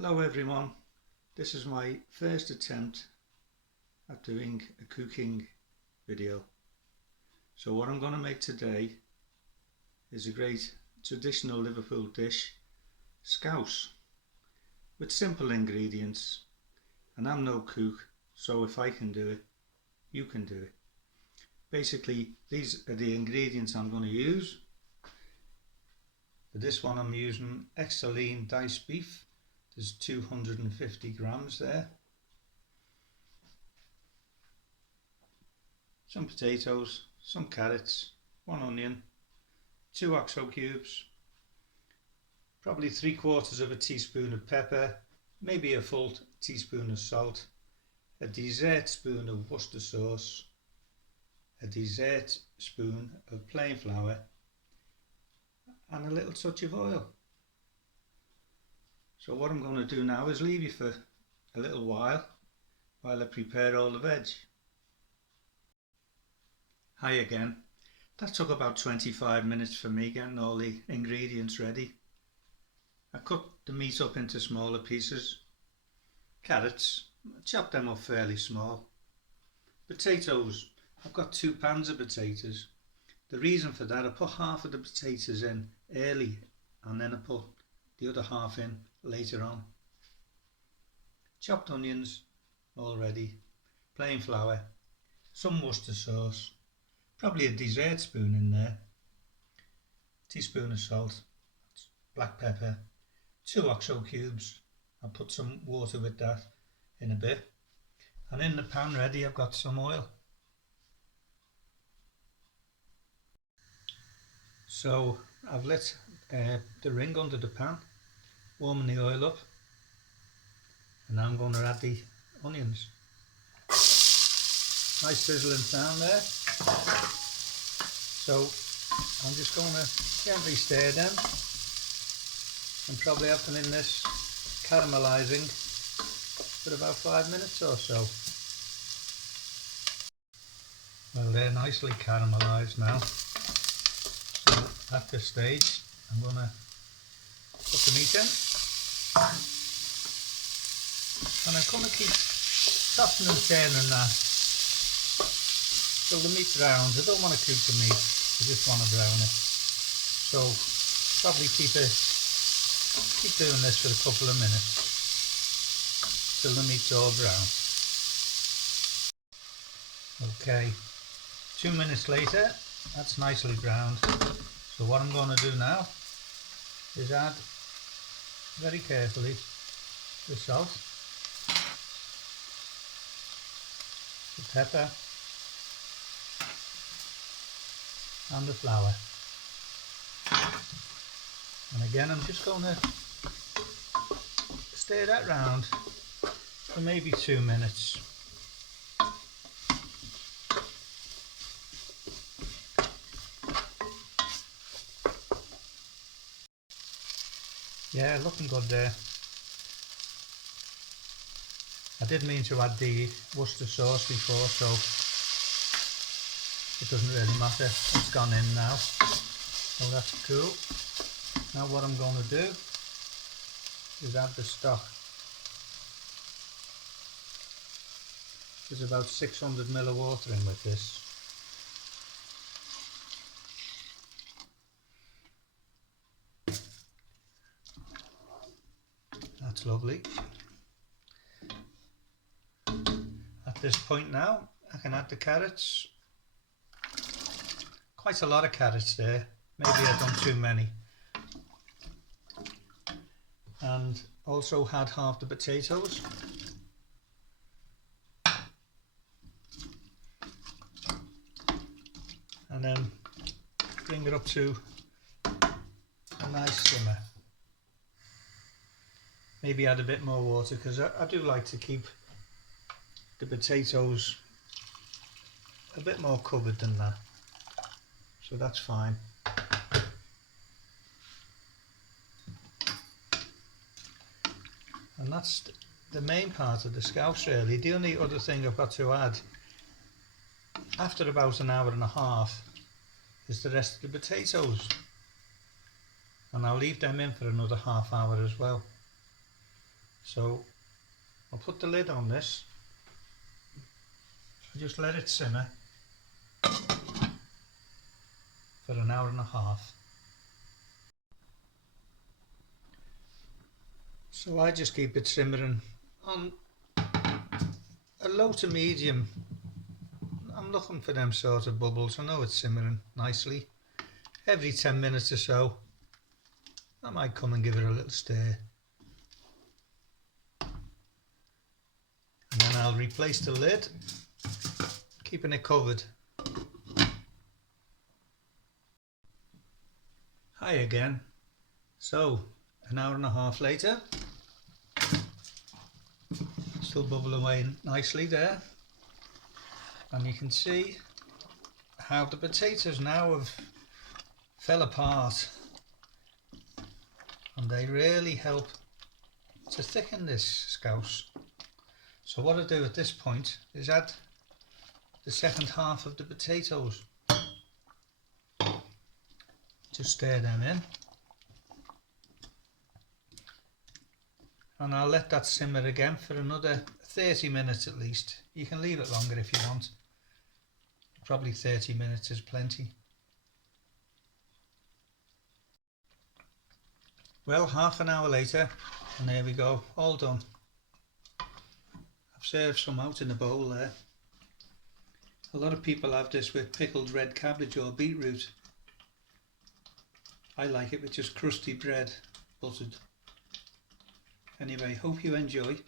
Hello everyone, this is my first attempt at doing a cooking video. So what I'm going to make today is a great traditional Liverpool dish, Scouse, with simple ingredients, and I'm no cook, so if I can do it, you can do it. Basically, these are the ingredients I'm going to use. For this one I'm using extra lean diced beef. There's 250 grams there. Some potatoes, some carrots, 1 onion, 2 oxo cubes, probably 3/4 of a teaspoon of pepper, maybe a full teaspoon of salt, a dessert spoon of Worcester sauce, a dessert spoon of plain flour, and a little touch of oil. So what I'm going to do now is leave you for a little while I prepare all the veg. Hi again. That took about 25 minutes for me getting all the ingredients ready. I cut the meat up into smaller pieces. Carrots, chop them up fairly small. Potatoes, I've got 2 pans of potatoes. The reason for that, I put half of the potatoes in early and then I put the other half in later on. Chopped onions all ready, plain flour, some Worcester sauce, probably a dessert spoon in there, teaspoon of salt, black pepper, 2 oxo cubes. I'll put some water with that in a bit, and in the pan ready I've got some oil. So I've lit the ring under the pan, warming the oil up, and now I'm going to add the onions. Nice sizzling sound there. So I'm just going to gently stir them and probably have them in this caramelising for about 5 minutes or so. Well, they're nicely caramelised now. So at this stage I'm going to put the meat in, and I'm going to keep tossing and turning that till the meat browns. I don't want to cook the meat, I just want to brown it. So probably keep doing this for a couple of minutes till the meat's all brown. Okay, 2 minutes later, that's nicely browned. So what I'm going to do now is add very carefully the salt, the pepper and the flour, and again I'm just going to stir that round for maybe 2 minutes. Yeah, looking good there. I did mean to add the Worcester sauce before, so it doesn't really matter. It's gone in now, so that's cool. Now what I'm going to do is add the stock. There's about 600 ml of water in with this. That's lovely. At this point now I can add the carrots. Quite a lot of carrots there, maybe I've done too many. And also had half the potatoes. And then bring it up to a nice simmer. Maybe add a bit more water, because I do like to keep the potatoes a bit more covered than that. So that's fine. And that's the main part of the scouse really. The only other thing I've got to add after about an hour and a half is the rest of the potatoes. And I'll leave them in for another half hour as well. So I'll put the lid on this. I'll just let it simmer for an hour and a half. So I just keep it simmering on a low to medium. I'm looking for them sort of bubbles. I know it's simmering nicely. Every 10 minutes or so I might come and give it a little stir. And then I'll replace the lid, keeping it covered. Hi again. So an hour and a half later, still bubbling away nicely there, and you can see how the potatoes now have fell apart, and they really help to thicken this scouse. So what I do at this point is add the second half of the potatoes. Just stir them in, and I'll let that simmer again for another 30 minutes at least. You can leave it longer if you want. Probably 30 minutes is plenty. Well, half an hour later, and there we go, all done. I've served some out in a bowl there. A lot of people have this with pickled red cabbage or beetroot. I like it with just crusty bread, buttered. Anyway, hope you enjoy.